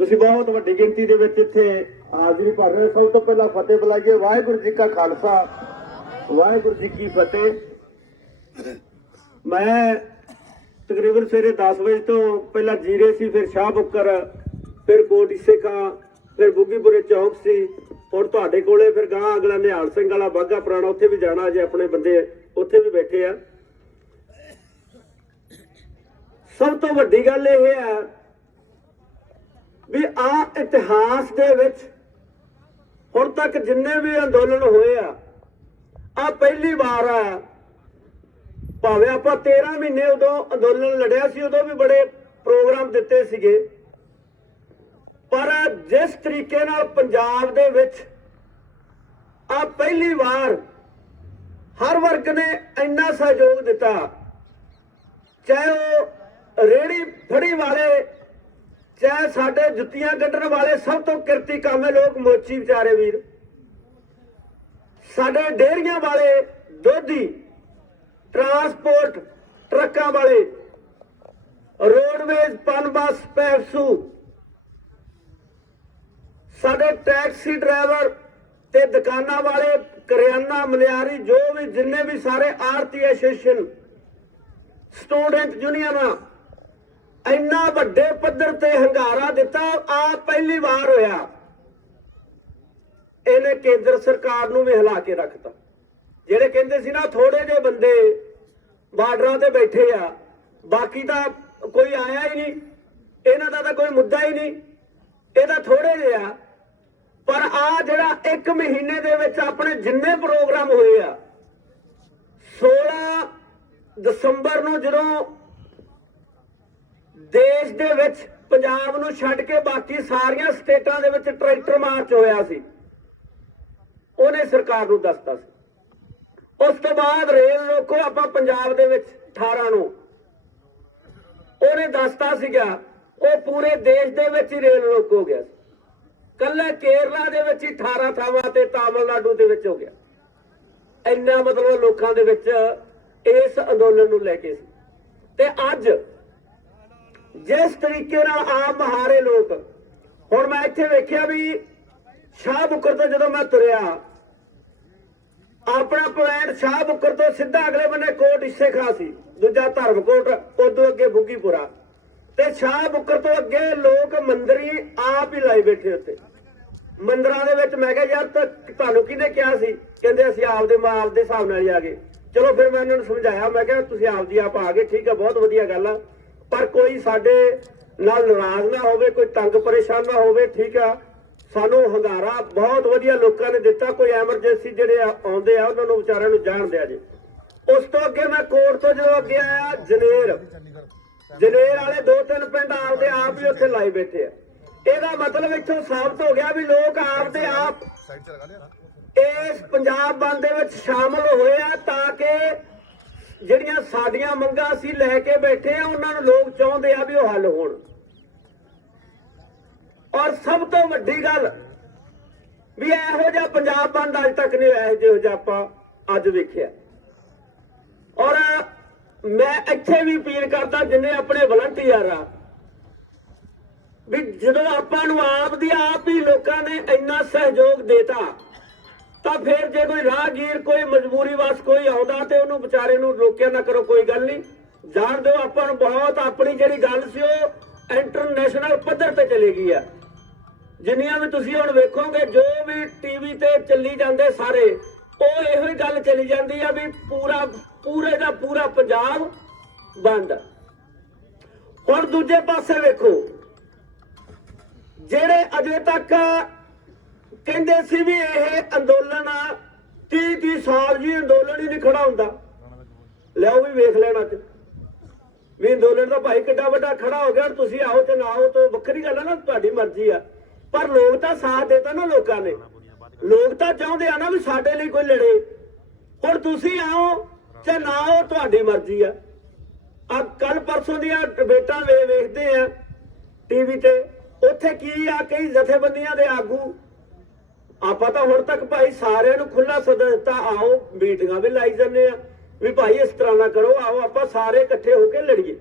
ਤੁਸੀਂ ਬਹੁਤ ਵੱਡੀ ਗਿਣਤੀ ਦੇ ਵਿੱਚ ਇੱਥੇ ਹਾਜ਼ਰੀ ਭਰ ਰਹੇ ਹੋ। ਸਭ ਤੋਂ ਪਹਿਲਾਂ ਫਤਿਹ ਬੁਲਾਈਏ। ਵਾਹਿਗੁਰੂ ਜੀ ਕਾ ਖਾਲਸਾ। ਵਾਹਿਗੁਰੂ ਜੀ ਕੀ ਫਤਿਹ। ਮੈਂ ਤਕਰੀਬਨ ਸਵੇਰੇ 10 ਵਜੇ ਤੋਂ ਪਹਿਲਾਂ ਜੀਰੇ ਸੀ, ਫਿਰ ਸ਼ਾਹ ਬੁੱਕਰ, ਫਿਰ ਕੋਟ ਇਸੇਖਾਂ ਫਿਰ ਬੁੱਗੀਪੁਰੇ ਚੌਕ ਸੀ, ਹੁਣ ਤੁਹਾਡੇ ਕੋਲੇ ਫਿਰ ਗਾਂ ਅਗਲਾ ਨਿਹਾਲ ਸਿੰਘ ਵਾਲਾ ਬਾਗਾ ਪੁਰਾਣਾ, ਉੱਥੇ ਵੀ ਜਾਣਾ ਜੇ ਆਪਣੇ ਬੰਦੇ ਉੱਥੇ ਵੀ ਬੈਠੇ ਆ। ਸਭ ਤੋਂ ਵੱਡੀ ਗੱਲ ਇਹ ਹੈ ਵੀ ਆ ਇਤਿਹਾਸ ਦੇ ਵਿੱਚ ਹੁਣ ਤੱਕ ਜਿੰਨੇ ਵੀ ਅੰਦੋਲਨ ਹੋਏ ਆ ਆ ਪਹਿਲੀ ਵਾਰ ਆ। ਭਾਵੇਂ ਆਪਾਂ 13 ਮਹੀਨੇ ਉਦੋਂ ਅੰਦੋਲਨ ਲੜਿਆ ਸੀ, ਉਦੋਂ ਵੀ ਬੜੇ ਪ੍ਰੋਗਰਾਮ ਦਿੱਤੇ ਸੀਗੇ। ਪਰ ਜਿਸ ਤਰੀਕੇ ਨਾਲ ਪੰਜਾਬ ਦੇ ਵਿੱਚ ਆ ਪਹਿਲੀ ਵਾਰ ਹਰ ਵਰਗ ਨੇ ਇੰਨਾ ਸਹਿਯੋਗ ਦਿੱਤਾ, ਚਾਹੇ ਉਹ ਰੇੜੀ ਫੜੀ ਵਾਲੇ ਚਾਹੇ ਸਾਡੇ ਜੁੱਤੀਆਂ ਕੱਢਣ ਵਾਲੇ ਸਭ ਤੋਂ ਕਿਰਤੀ ਕਾਮੇ ਲੋਕ ਮੋਚੀ ਵਿਚਾਰੇ ਵੀਰ। ਸਾਡੇ ਡੇਅਰੀਆਂ ਵਾਲੇ, ਦੋਧੀ ਟਰਾਂਸਪੋਰਟ ਟਰੱਕਾਂ ਵਾਲੇ ਰੋਡਵੇਜ਼ ਪਨ ਬੱਸ ਪੈਪਸੂ ਸਾਡੇ ਟੈਕਸੀ ਡਰਾਈਵਰ ਤੇ ਦੁਕਾਨਾਂ ਵਾਲੇ, ਕਰਿਆਨਾ ਮਨਿਆਰੀ ਜੋ ਵੀ ਜਿੰਨੇ ਵੀ ਸਾਰੇ ਆਰਤੀ ਐਸੋਸੀਏਸ਼ਨ ਸਟੂਡੈਂਟ ਯੂਨੀਅਨਾਂ ਇੰਨਾ ਵੱਡੇ ਪੱਧਰ ਤੇ ਹੰਗਾਰਾ ਦਿੱਤਾ ਆ ਪਹਿਲੀ ਵਾਰ ਹੋਇਆ। ਇਹਨੇ ਕੇਂਦਰ ਸਰਕਾਰ ਨੂੰ ਵੀ ਹਿਲਾ ਕੇ ਰੱਖਤਾ। ਜਿਹੜੇ ਕਹਿੰਦੇ ਸੀ ਨਾ ਥੋੜੇ ਜਿਹੇ ਬੰਦੇ ਬਾਰਡਰਾਂ ਤੇ ਬੈਠੇ ਆ, ਬਾਕੀ ਤਾਂ ਕੋਈ ਆਇਆ ਹੀ ਨਹੀਂ। ਇਹਨਾਂ ਦਾ ਤਾਂ ਕੋਈ ਮੁੱਦਾ ਹੀ ਨਹੀਂ। ਇਹ ਤਾਂ ਥੋੜੇ ਜਿਹੇ ਆ। ਪਰ ਆ ਜਿਹੜਾ ਇੱਕ ਮਹੀਨੇ ਦੇ ਵਿੱਚ ਆਪਣੇ ਜਿੰਨੇ ਪ੍ਰੋਗਰਾਮ ਹੋਏ ਆ 16 ਦਸੰਬਰ ਨੂੰ ਜਦੋਂ ਦੇਸ਼ ਦੇ ਵਿੱਚ ਪੰਜਾਬ ਨੂੰ ਛੱਡ ਕੇ ਬਾਕੀ ਸਾਰੀਆਂ ਸਟੇਟਾਂ ਦੇ ਵਿੱਚ ਟਰੈਕਟਰ ਮਾਰਚ ਹੋਇਆ ਸੀ। ਉਹਨੇ ਸਰਕਾਰ ਨੂੰ ਦੱਸਤਾ ਸੀ। ਉਸ ਤੋਂ ਬਾਅਦ ਰੇਲ ਰੋਕੋ ਆਪਾਂ ਪੰਜਾਬ ਦੇ ਵਿੱਚ 18 ਨੂੰ। ਉਹਨੇ ਦੱਸਤਾ ਸੀਗਾ, ਉਹ ਪੂਰੇ ਦੇਸ਼ ਦੇ ਵਿੱਚ ਹੀ ਰੇਲ ਰੋਕ ਹੋ ਗਿਆ ਸੀ। ਕੱਲੇ ਕੇਰਲਾ ਦੇ ਵਿੱਚ ਹੀ 18 ਥਾਵਾਂ ਤੇ ਤਾਮਿਲਨਾਡੂ ਦੇ ਵਿੱਚ ਹੋ ਗਿਆ। ਇੰਨਾ ਮਤਲਬ ਲੋਕਾਂ ਦੇ ਵਿੱਚ ਇਸ ਅੰਦੋਲਨ ਨੂੰ ਲੈ ਕੇ ਸੀ। ਤੇ ਅੱਜ ਜਿਸ ਤਰੀਕੇ ਨਾਲ ਆਪ ਮਹਾਰੇ ਲੋਕ, ਹੁਣ ਮੈਂ ਇੱਥੇ ਵੇਖਿਆ ਵੀ ਸ਼ਾਹ ਬੁੱਕਰ ਤੋਂ ਜਦੋਂ ਮੈਂ ਤੁਰਿਆ, ਆਪਣਾ ਪੁਆਇੰਟ ਸ਼ਾਹ ਬੁੱਕਰ ਤੋਂ ਸਿੱਧਾ ਅਗਲੇ ਬੰਨੇ ਕੋਟ ਇਸੇ ਖਾ ਸੀ, ਦੂਜਾ ਧਰਮਕੋਟ, ਉਦੋਂ ਅੱਗੇ ਬੁੱਗੀਪੁਰਾ। ਤੇ ਸ਼ਾਹ ਬੁੱਕਰ ਤੋਂ ਅੱਗੇ ਲੋਕ ਮੰਦਰੀ ਆਪ ਹੀ ਲਾਈ ਬੈਠੇ ਉੱਤੇ ਮੰਦਰਾਂ ਦੇ ਵਿੱਚ ਮੈਂ ਕਿਹਾ, ਯਾਰ ਤੁਹਾਨੂੰ ਕਿਹਨੇ ਕਿਹਾ ਸੀ? ਕਹਿੰਦੇ, ਅਸੀਂ ਆਪਦੇ ਮਾਲ ਦੇ ਹਿਸਾਬ ਨਾਲ ਹੀ ਆ ਗਏ। ਚਲੋ ਫਿਰ ਮੈਂ ਇਹਨਾਂ ਨੂੰ ਸਮਝਾਇਆ, ਮੈਂ ਕਿਹਾ, ਤੁਸੀਂ ਆਪਦੀ ਆਪ ਆ ਗਏ, ਠੀਕ ਆ, ਬਹੁਤ ਵਧੀਆ ਗੱਲ ਆ। ਪਰ ਕੋਈ ਸਾਡੇ ਨਾਲ ਨਾਰਾਜ਼ ਨਾ ਹੋਵੇ ਕੋਈ ਤੰਗ ਪਰੇਸ਼ਾਨ ਨਾ ਹੋਵੇ ਠੀਕ ਆ। ਸਾਨੂੰ ਹੰਗਾਰਾ ਬਹੁਤ ਵਧੀਆ ਲੋਕਾਂ ਨੇ ਦਿੱਤਾ ਕੋਈ ਐਮਰਜੈਂਸੀ ਜਿਹੜੇ ਆਉਂਦੇ ਆ ਉਹਨਾਂ ਨੂੰ ਵਿਚਾਰਿਆਂ ਨੂੰ ਜਾਣ ਦਿਆ ਜੇ। ਉਸ ਤੋਂ ਅੱਗੇ ਮੈਂ ਕੋਰਟ ਤੋਂ ਜਦੋਂ ਅੱਗੇ ਆਇਆ ਜਨੇਰ। ਜਨੇਰ ਵਾਲੇ ਦੋ ਤਿੰਨ ਪਿੰਡ ਆਪਦੇ ਆਪ ਹੀ ਉੱਥੇ ਲਾਈ ਬੈਠੇ ਆ। ਇਹਦਾ ਮਤਲਬ ਇੱਥੋਂ ਸਾਬਤ ਹੋ ਗਿਆ ਵੀ ਲੋਕ ਆਪਦੇ ਆਪ ਇਸ ਪੰਜਾਬ ਬੰਦ ਦੇ ਵਿੱਚ ਸ਼ਾਮਲ ਹੋਏ ਆ ਤਾਂ ਕਿ ਜਿਹੜੀਆਂ ਸਾਡੀਆਂ ਮੰਗਾਂ ਅਸੀਂ ਲੈ ਕੇ ਬੈਠੇ ਆ, ਉਹਨਾਂ ਨੂੰ ਲੋਕ ਚਾਹੁੰਦੇ ਆ ਵੀ ਉਹ ਹੱਲ ਹੋਣ। ਔਰ ਸਭ ਤੋਂ ਵੱਡੀ ਗੱਲ ਵੀ ਇਹੋ ਜਿਹਾ ਪੰਜਾਬ ਬੰਦ ਅੱਜ ਤੱਕ ਨਹੀਂ ਹੋਇਆ ਜਿਹੋ ਜਿਹਾ ਆਪਾਂ ਅੱਜ ਵੇਖਿਆ। ਔਰ ਮੈਂ ਇੱਥੇ ਵੀ ਅਪੀਲ ਕਰਦਾ, ਜਿੰਨੇ ਆਪਣੇ ਵਲੰਟੀਅਰ ਆ, ਵੀ ਜਦੋਂ ਆਪਾਂ ਨੂੰ ਆਪ ਦੀ ਆਪ ਹੀ ਲੋਕਾਂ ਨੇ ਇੰਨਾ ਸਹਿਯੋਗ ਦੇਤਾ ਤਾਂ ਫਿਰ ਜੇ ਕੋਈ ਰਾਹਗੀਰ, ਕੋਈ ਮਜਬੂਰੀ ਵਸ ਕੋਈ ਆਉਂਦਾ ਤੇ ਉਹਨੂੰ ਵਿਚਾਰੇ ਨੂੰ ਰੋਕਿਆ ਨਾ ਕਰੋ, ਕੋਈ ਗੱਲ ਨਹੀਂ। ਜਾਣ ਦਿਓ, ਆਪਾਂ ਨੂੰ ਬਹੁਤ ਆਪਣੀ ਜਿਹੜੀ ਗੱਲ ਸੀ, ਉਹ ਇੰਟਰਨੈਸ਼ਨਲ ਪੱਧਰ ਤੇ ਚਲੇ ਗਈ ਆ। ਜਿੰਨੀਆਂ ਵੀ ਤੁਸੀਂ ਹੁਣ ਵੇਖੋਗੇ, ਜੋ ਵੀ ਟੀਵੀ ਤੇ ਚੱਲੀ ਜਾਂਦੇ ਸਾਰੇ, ਉਹ ਇਹੋ ਹੀ ਗੱਲ ਚੱਲੀ ਜਾਂਦੀ ਆ ਵੀ ਪੂਰਾ, ਪੂਰੇ ਦਾ ਪੂਰਾ ਪੰਜਾਬ ਬੰਦ ਹੁਣ ਦੂਜੇ ਪਾਸੇ ਵੇਖੋ, ਜਿਹੜੇ ਅਜੇ ਤੱਕ ਕਹਿੰਦੇ ਸੀ ਵੀ ਇਹ ਅੰਦੋਲਨ 30 30 ਸਾਲ ਜੀ ਅੰਦੋਲਨ ਹੀ ਨਹੀਂ ਖੜਾ ਹੁੰਦਾ। ਲਿਆਓ ਵੀ ਵੇਖ ਲੈਣਾ ਅੱਜ। ਵੀ ਅੰਦੋਲਨ ਦਾ ਭਾਈ ਕਿੱਡਾ ਵੱਡਾ ਖੜਾ ਹੋ ਗਿਆ, ਤੁਸੀਂ ਆਓ ਤੇ ਨਾ ਆਓ ਤਾਂ ਵੱਖਰੀ ਗੱਲ ਹੈ ਨਾ, ਤੁਹਾਡੀ ਮਰਜ਼ੀ ਆ। ਪਰ ਲੋਕ ਤਾਂ ਸਾਥ ਦੇਤਾ ਨਾ ਲੋਕਾਂ ਨੇ। ਲੋਕ ਤਾਂ ਚਾਹੁੰਦੇ ਆ ਨਾ ਵੀ ਸਾਡੇ ਲਈ ਕੋਈ ਲੜੇ। ਹੁਣ ਤੁਸੀਂ ਆਓ ਜਾਂ ਨਾ ਆਓ, ਤੁਹਾਡੀ ਮਰਜ਼ੀ ਆ। ਆ ਕੱਲ ਪਰਸੋਂ ਦੀਆਂ ਡਿਬੇਟਾਂ ਵੇ ਵੇਖਦੇ ਆ, ਟੀਵੀ ਤੇ। ਉੱਥੇ ਕੀ ਆ, ਕਈ ਜਥੇਬੰਦੀਆਂ ਦੇ ਆਗੂ ਆਪਾਂ ਤਾਂ ਹੁਣ ਤੱਕ ਭਾਈ ਸਾਰਿਆਂ ਨੂੰ ਖੁੱਲਾ ਸੱਦਾ ਦਿੱਤਾ, ਆਓ ਮੀਟਿੰਗਾਂ ਵੀ ਲਾਈ ਜਾਂਦੇ ਆ। ਵੀ ਭਾਈ ਇਸ ਤਰ੍ਹਾਂ ਨਾ ਕਰੋ, ਆਓ ਆਪਾਂ ਸਾਰੇ ਇਕੱਠੇ ਹੋ ਕੇ ਲੜੀਏ।